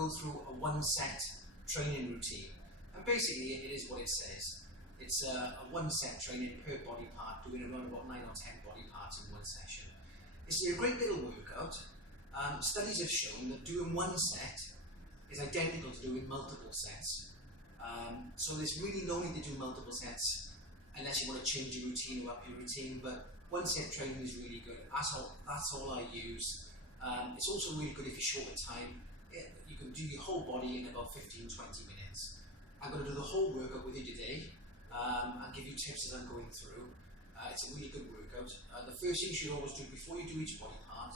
go through a 1-set training routine. And basically it is what it says. It's a 1-set training per body part, doing around about 9 or 10 body parts in one session. It's a great little workout. Studies have shown that doing 1 set is identical to doing multiple sets. So there's really no need to do multiple sets unless you want to change your routine or up your routine, but 1-set training is really good. That's all I use. It's also really good if you're short of time. You can do your whole body in about 15-20 minutes. I'm going to do the whole workout with you today and give you tips as I'm going through. It's a really good workout. The first thing you should always do before you do each body part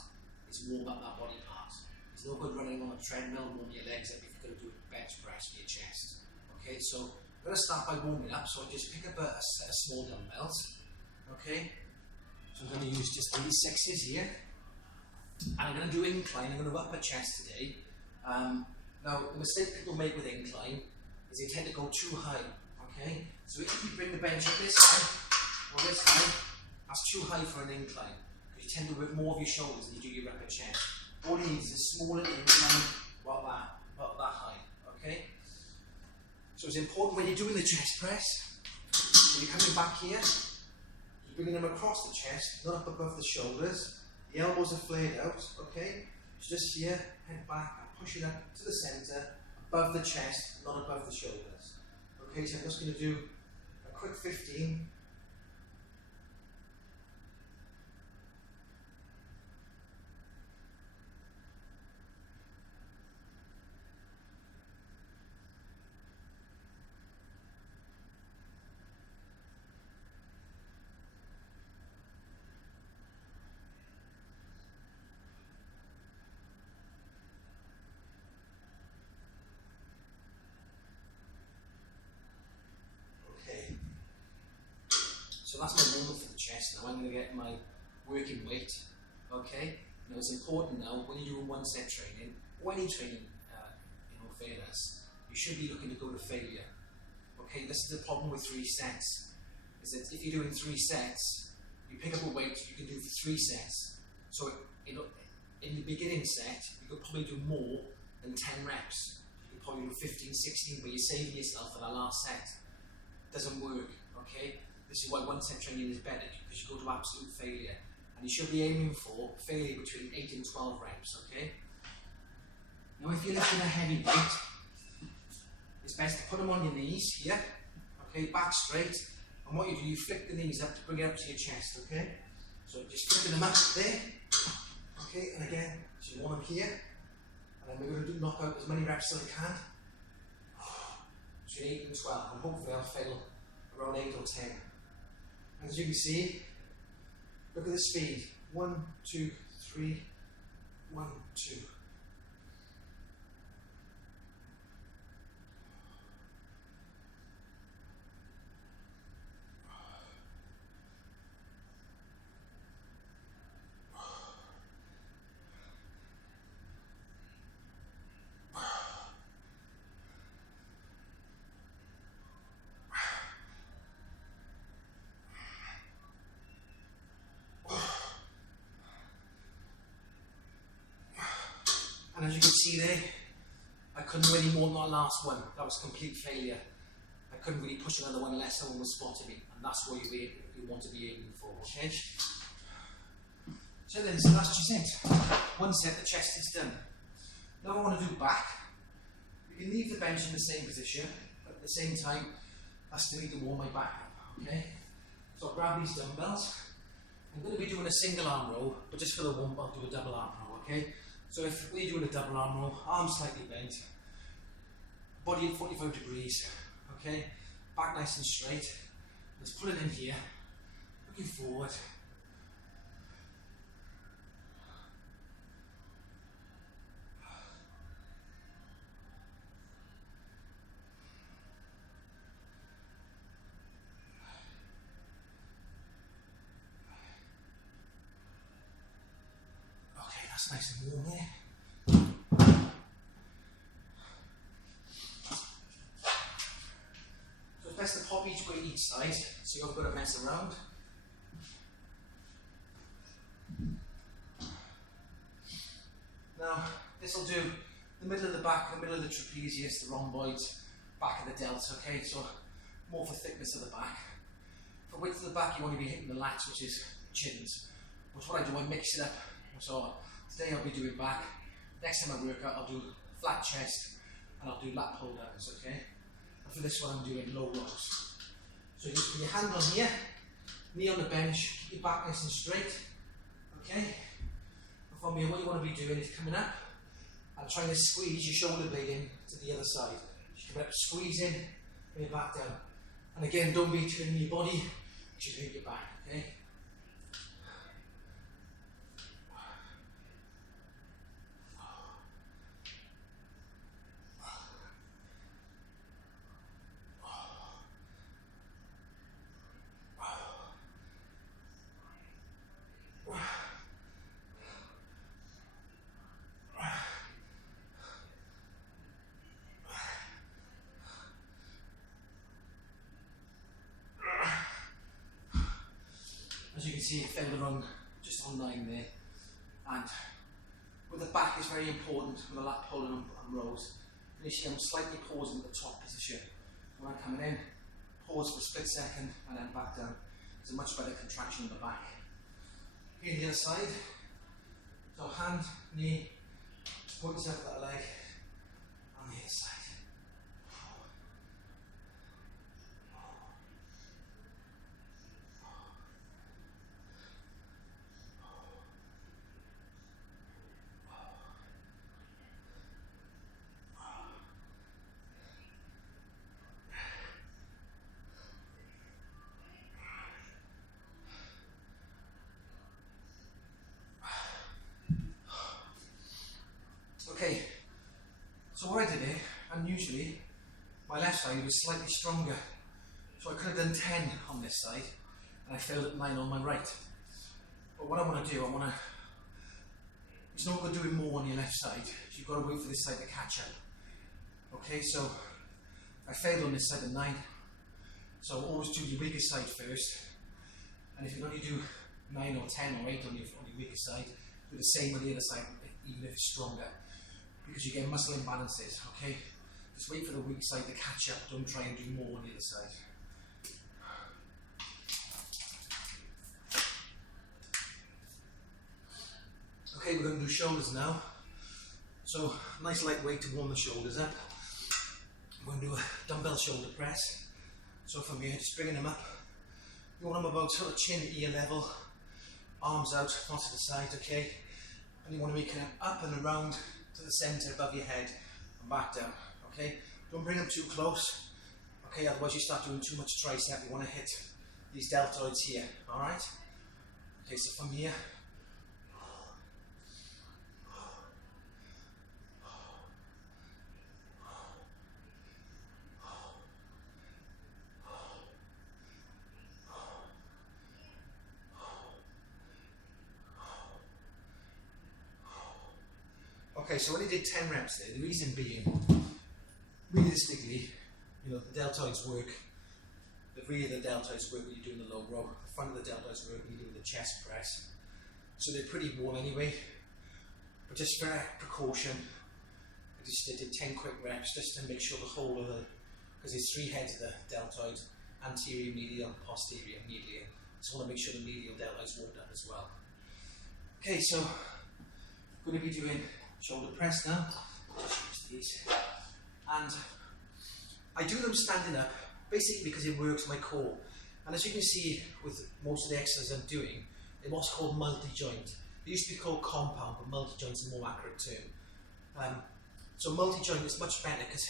is warm up that body part. There's no good running on a treadmill, warming your legs up if you're going to do a bench press for your chest. Okay, so I'm going to start by warming up. So I just pick up a set of small dumbbells. Okay, so I'm going to use just these 6s here. And I'm going to do incline. I'm going to up a chest today. Now, the mistake people make with incline is they tend to go too high. Okay, so if you bring the bench up this high or this high, that's too high for an incline. Because you tend to work more of your shoulders than you do your upper chest. All you need is a small little incline, about that high. Okay. So it's important when you're doing the chest press, when you're coming back here, you're bringing them across the chest, not up above the shoulders. The elbows are flared out, okay? So just here, head back and push it up to the centre, above the chest, not above the shoulders. Okay, so I'm just going to do a quick 15. So that's my warm-up for the chest. Now I'm going to get my working weight. Okay. Now it's important now when you do a 1-set training, or any training, in all fairness, you should be looking to go to failure. Okay. This is the problem with 3 sets. Is that if you're doing 3 sets, you pick up a weight you can do for 3 sets. So in the beginning set, you could probably do more than 10 reps. You could probably do 15, 16, but you're saving yourself for that last set. It doesn't work. Okay. This is why 1-set training is better, because you go to absolute failure. And you should be aiming for failure between 8 and 12 reps, okay? Now if you're lifting a heavy weight, it's best to put them on your knees here, okay, back straight. And what you do, you flick the knees up to bring it up to your chest, okay? So just flipping them up there, okay, and again, so you want them here. And then we're going to knock out as many reps as I can. Between 8 and 12, and hopefully I'll fail around 8 or 10. As you can see, look at the speed. 1, 2, 3, 1, 2. And as you can see there, I couldn't do any more than that last one. That was complete failure. I couldn't really push another one unless someone was spotting me. And that's what you want to be aiming for, okay? So then, so that's just it. 1 set, the chest is done. Now I want to do back. You can leave the bench in the same position, but at the same time, I still need to warm my back up, okay? So I'll grab these dumbbells. I'm going to be doing a single arm row, but just for the warm up, I'll do a double arm row, okay? So if we're doing a double arm row, arms slightly bent, body at 45 degrees, okay? Back nice and straight. Let's put it in here, looking forward. That's nice and warm there. So it's best to pop each weight each side, so you haven't got to mess around. Now, this will do the middle of the back, the middle of the trapezius, the rhomboids, back of the delts, okay? So more for thickness of the back. For width of the back, you want to be hitting the lats, which is chins. Which what I do, I mix it up. So today I'll be doing back. Next time I work out, I'll do flat chest and I'll do lat pull downs, okay? And for this one, I'm doing low rows. So you just put your hand on here, knee on the bench, keep your back nice and straight, okay? And from here, what you want to be doing is coming up and trying to squeeze your shoulder blade in to the other side. So coming up, squeeze in, bring your back down. And again, don't be turning your body, you should hit your back, okay? As you can see, it failed around just on 9 there. And with the back, it's very important with the lat pull and rows. And you see I'm slightly pausing at the top position. When I'm coming in, pause for a split second and then back down. There's a much better contraction in the back. Here the other side. So hand, knee, point yourself at that leg. On the other side. Okay, so what I did here, and usually my left side was slightly stronger, so I could have done 10 on this side, and I failed at 9 on my right. But what I want to do, it's not good doing more on your left side, so you've got to wait for this side to catch up. Okay, so I failed on this side at 9, so always do your weaker side first, and if you only do 9 or 10 or 8 on your weaker side, do the same on the other side, even if it's stronger. Because you get muscle imbalances, okay? Just wait for the weak side to catch up, don't try and do more on the other side. Okay, we're going to do shoulders now. So, nice light weight to warm the shoulders up. We're going to do a dumbbell shoulder press. So from here, just bringing them up. You want them about sort of chin ear level, arms out, not to the side, okay? And you want to make them up and around to the centre above your head and back down, okay? Don't bring them too close, okay? Otherwise you start doing too much tricep. You want to hit these deltoids here, alright? Okay, so from here, okay, so I only did 10 reps there. The reason being, realistically, you know, the deltoids work. The rear of the deltoids work when you're doing the low row. The front of the deltoids work when you're doing the chest press. So they're pretty warm anyway. But just for precaution, I just did 10 quick reps just to make sure the whole of the, because there's 3 heads of the deltoid, anterior medial, posterior medial. So I want to make sure the medial deltoids warmed up as well. Okay, so I'm going to be doing shoulder press now. Just use these. And I do them standing up, basically because it works my core. And as you can see with most of the exercises I'm doing, they're what's called multi-joint. It used to be called compound, but multi-joint is a more accurate term. So multi-joint is much better because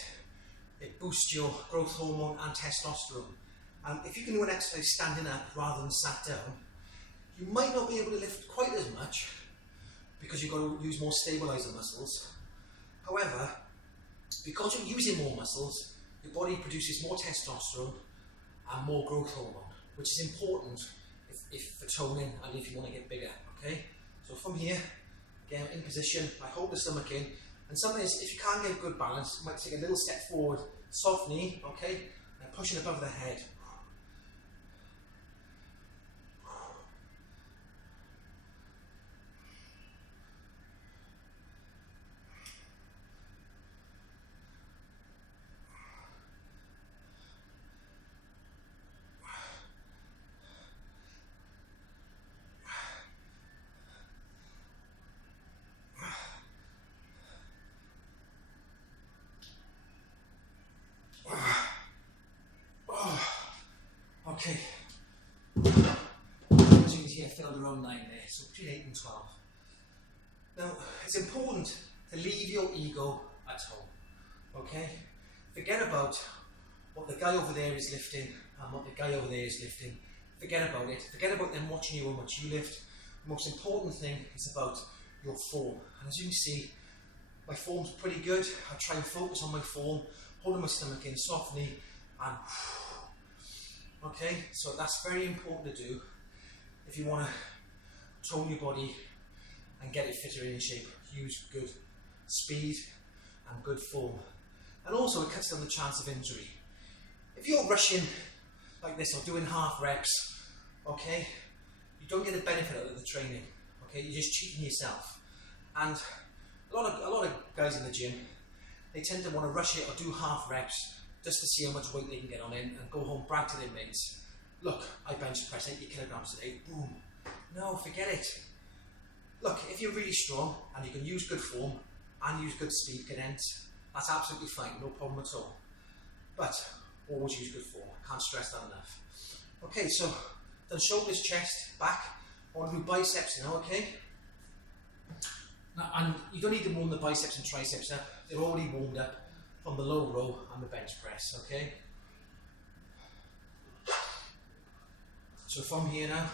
it boosts your growth hormone and testosterone. And if you can do an exercise standing up rather than sat down, you might not be able to lift quite as much because you've got to use more stabilizer muscles. However, because you're using more muscles, your body produces more testosterone and more growth hormone, which is important if for toning and if you want to get bigger, okay? So from here, again in position, I hold the stomach in, and sometimes if you can't get good balance, you might take a little step forward, soft knee, okay, and pushing above the head. Okay. As you can see, I filled around 9 there, so between 8 and 12. Now, it's important to leave your ego at home, okay? Forget about what the guy over there is lifting and what the guy over there is lifting. Forget about it. Forget about them watching you how much you lift. The most important thing is about your form. And as you can see, my form's pretty good. I try and focus on my form, holding my stomach in, softening, and okay, so that's very important to do if you want to tone your body and get it fitter in shape. Use good speed and good form. And also it cuts down the chance of injury. If you're rushing like this or doing half reps, okay, you don't get a benefit out of the training, okay, you're just cheating yourself. And a lot of guys in the gym, they tend to want to rush it or do half reps just to see how much weight they can get on it and go home, brag to their mates. Look, I bench press 80 kilograms today, boom. No, forget it. Look, if you're really strong and you can use good form and use good speed cadence, that's absolutely fine, no problem at all. But always use good form, I can't stress that enough. Okay, so done shoulders, chest, back. I want to do biceps now, okay? Now, and you don't need to warm the biceps and triceps up, they're already warmed up from the low row and the bench press, okay? So from here now,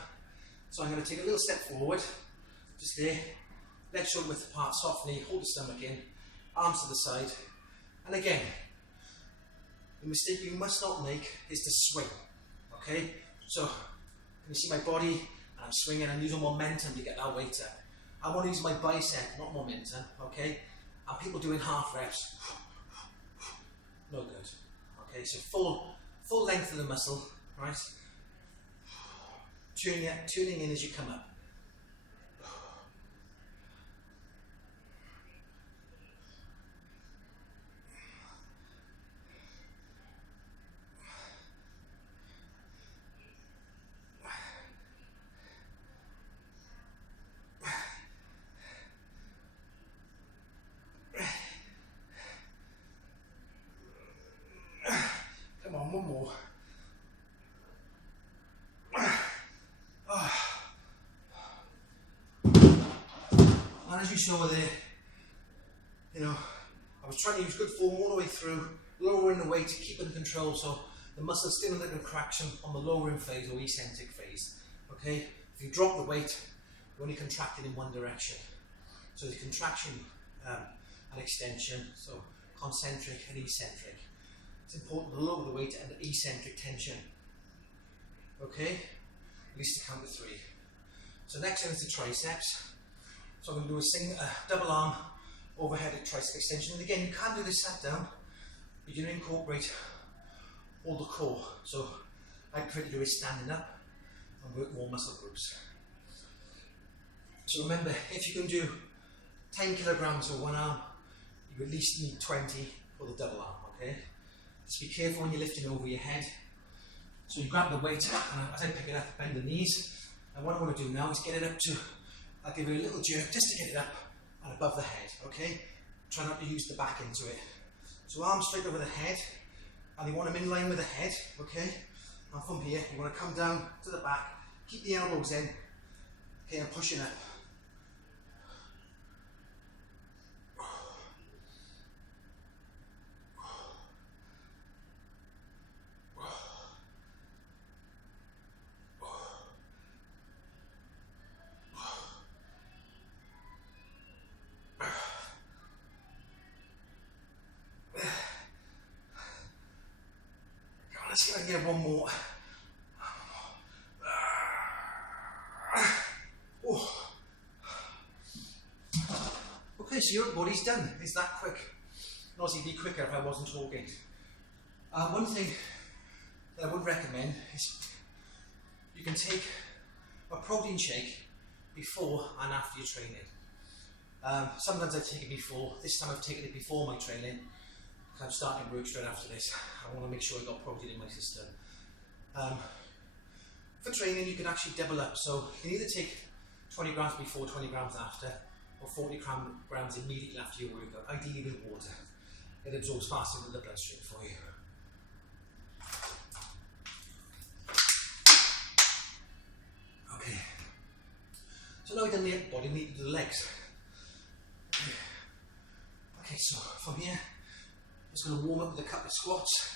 so I'm going to take a little step forward, just there, legs shoulder width apart, soft knee, hold the stomach in, arms to the side, and again, the mistake you must not make is to swing, okay? So, you see my body, and I'm swinging, I'm using momentum to get that weight up. I want to use my bicep, not momentum, okay? And people doing half reps, no good, okay? So full length of the muscle, right? Tuning in as you come up. Come on, one more. And as you saw there, you know, I was trying to use good form all the way through, lowering the weight, keeping control so the muscle's still under contraction on the lowering phase or eccentric phase. Okay? If you drop the weight, you're only contracting in one direction. So there's contraction and extension, so concentric and eccentric. It's important to lower the weight and the eccentric tension. Okay? At least to count to 3. So next one is the triceps. So I'm going to do a double arm overhead tricep extension. And again, you can't do this sat down. You're going to incorporate all the core. So I prefer to do it standing up and work more muscle groups. So remember, if you can do 10 kilograms with one arm, you at least need 20 for the double arm, okay? Just be careful when you're lifting over your head. So you grab the weight, and as I pick it up, bend the knees. And what I want to do now is get it up to, I'll give you a little jerk just to get it up and above the head, okay? Try not to use the back into it. So arms straight over the head, and you want them in line with the head, okay? And from here, you want to come down to the back, keep the elbows in, okay, and pushing up. Let's see if I can get one more. Oh. Okay, so your body's done. It's that quick. Obviously, it'd be quicker if I wasn't talking. One thing that I would recommend is you can take a protein shake before and after your training. Sometimes I take it before. This time I've taken it before my training. I'm starting work straight after this. I want to make sure I got protein in my system. For training, you can actually double up. So you can either take 20 grams before, 20 grams after, or 40 grams immediately after your workout, ideally with water. It absorbs faster into the bloodstream for you. So now we've done the upper body, we need to do the legs. Okay, so from here, I'm just going to warm up with a couple of squats.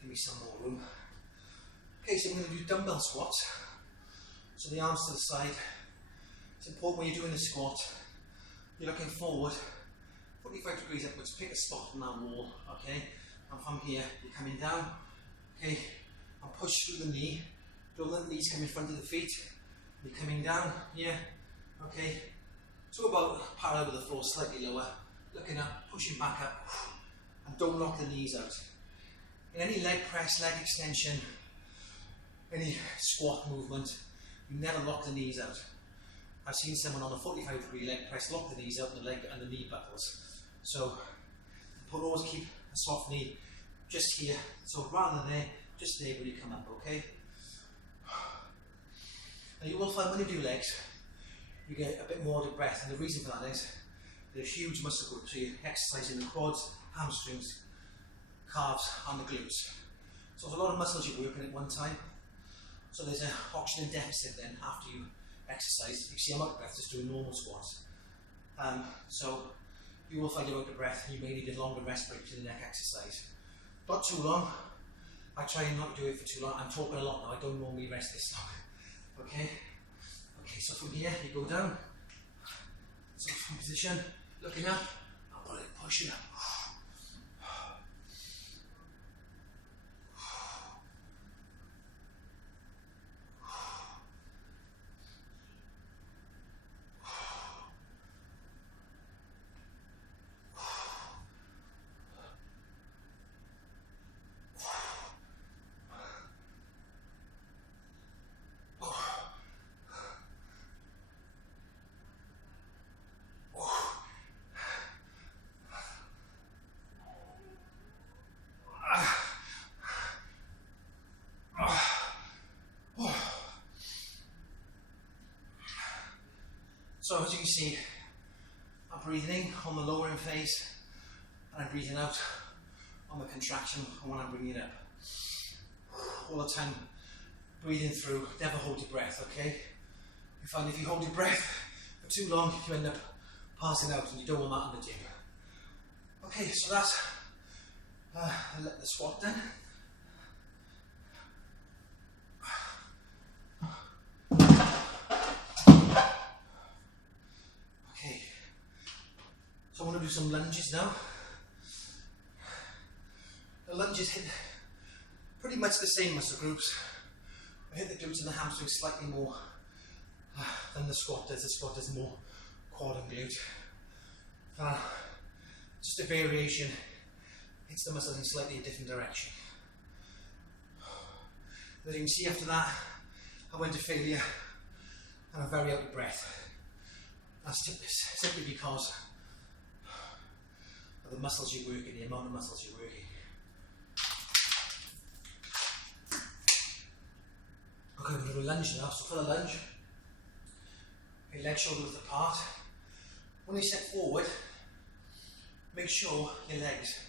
Give me some more room. Okay, so we're going to do dumbbell squats. So the arms to the side. It's important when you're doing the squat, you're looking forward, 45 degrees upwards, pick a spot on that wall, okay? And from here, you're coming down, okay? And push through the knee. Don't let the knees come in front of the feet. You're coming down here, okay? So about parallel with the floor, slightly lower. Looking up, pushing back up, and don't lock the knees out. In any leg press, leg extension, any squat movement, you never lock the knees out. I've seen someone on a 45 degree leg press lock the knees out and the leg and the knee buckles. So always keep a soft knee just here. So rather than there, just there when you come up, okay? Now you will find when you do legs, you get a bit more of breath, and the reason for that is they're huge muscle groups. So you're exercising the quads, hamstrings, calves and the glutes. So there's a lot of muscles you're working at one time. So there's an oxygen deficit then after you exercise. You see I'm out of breath just doing normal squats. So you will find you're out of breath and you may need a longer rest break to the next exercise. Not too long. I try not to do it for too long. I'm talking a lot now, I don't normally rest this long. Okay? Okay, so from here you go down. So from position, looking up, and pushing up. So as you can see, I'm breathing in on the lowering phase and I'm breathing out on the contraction when I'm bringing it up. All the time, breathing through, never hold your breath, okay? You find if you hold your breath for too long, you end up passing out and you don't want that in the gym. Okay, so that's the squat then. So I want to do some lunges now. The lunges hit pretty much the same muscle groups. I hit the glutes and the hamstrings slightly more than the squat does. The squat does more quad and glute. Just a variation, hits the muscles in slightly a different direction. As you can see after that, I went to failure and I'm very out of breath. That's simply because of the muscles you're working, the amount of muscles you're working. Okay, we're going to do a lunge now. So for the lunge, your legs shoulder width apart. When you step forward, make sure your legs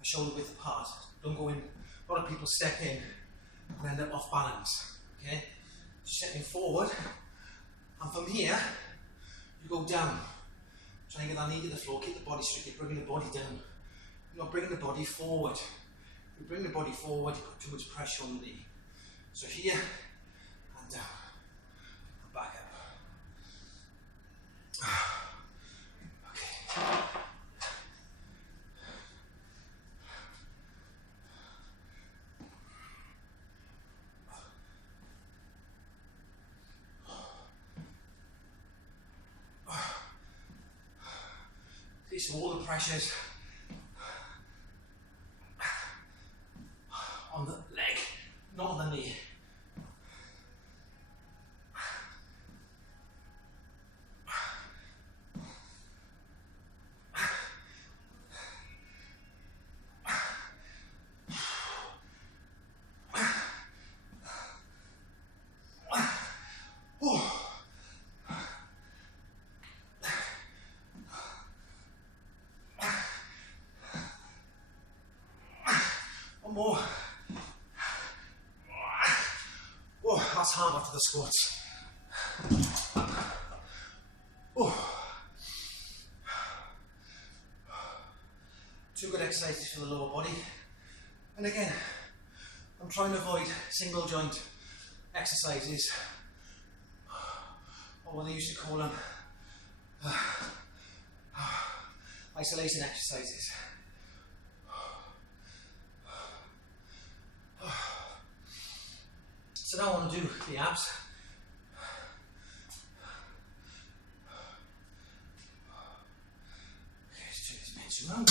are shoulder width apart. Don't go in. A lot of people step in and end up off balance. Okay, so stepping forward, and from here you go down. Try and get that knee to the floor, keep the body straight, you're bringing the body down. You're not bringing the body forward. If you bring the body forward, you put too much pressure on the knee. So here, and down, and back up. Okay. So all the pressures on the leg, not on the knee. hard after the squats. Oh. 2 good exercises for the lower body. And again, I'm trying to avoid single joint exercises, or what they used to call them isolation exercises. So now I want to do the abs. Okay, let's turn this bench around.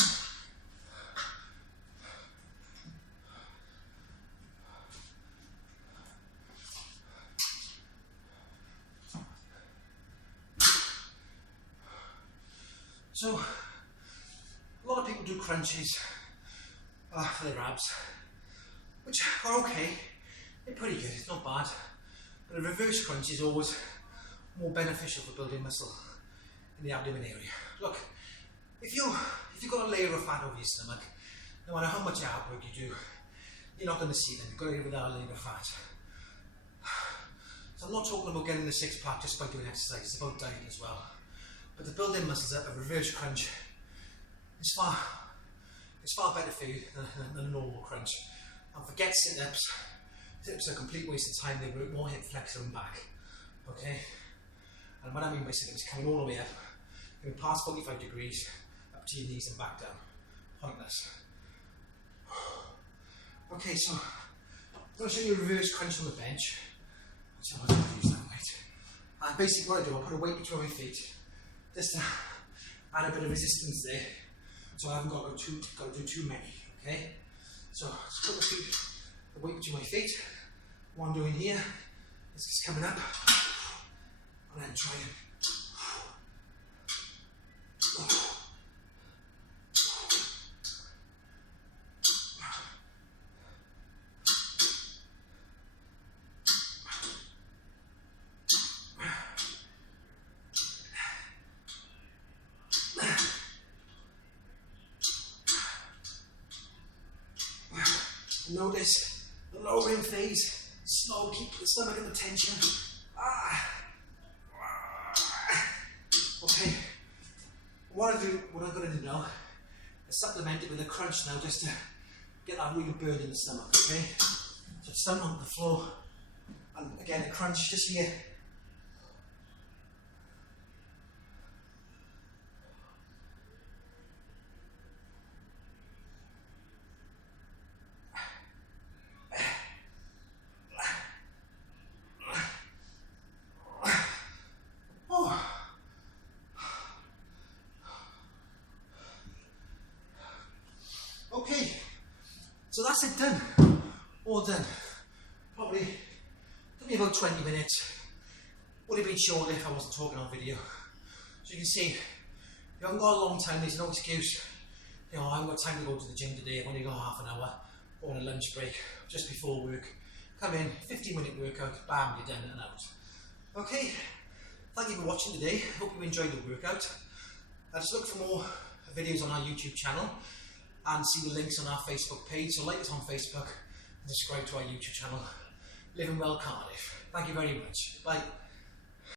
So, a lot of people do crunches for their abs, which are okay, they're pretty good, it's not bad, but a reverse crunch is always more beneficial for building muscle in the abdomen area. Look, if you've got a layer of fat over your stomach, no matter how much ab work you do, you're not going to see them, you've got to get rid of that layer of fat. So I'm not talking about getting the 6-pack just by doing exercise, it's about diet as well. But to build in muscles up, a reverse crunch is far better for you than a normal crunch. And forget sit-ups. Sit-ups are a complete waste of time, they work more hip flexor and back. Okay? And what I mean by sit-ups is coming all the way up, going past 45 degrees, up to your knees and back down. Pointless. Okay, so I'm going to show you a reverse crunch on the bench. So I'm going to use that weight. And basically what I do, I put a weight between my feet, just to add a bit of resistance there, so I haven't got to do too many, okay? So just put the weight between my feet. What I'm doing here is just coming up, and then trying. Notice the lowering phase, slow, keep the stomach in the tension. Okay, what I'm going to do now is supplement it with a crunch now, just to get that real burn in the stomach, okay? So stand on the floor, and again a crunch just here. Okay, so that's it done, all done. Probably took me about 20 minutes. Would have been shorter if I wasn't talking on video. So you can see, if you haven't got a long time, there's no excuse. You know, I haven't got time to go to the gym today, I've only got half an hour on a lunch break, just before work. Come in, 15-minute workout, bam, you're done and out. Okay, thank you for watching today. Hope you enjoyed the workout. Just look for more videos on our YouTube channel, and see the links on our Facebook page. So like us on Facebook and subscribe to our YouTube channel, LivingWell Cardiff. Thank you very much. Bye.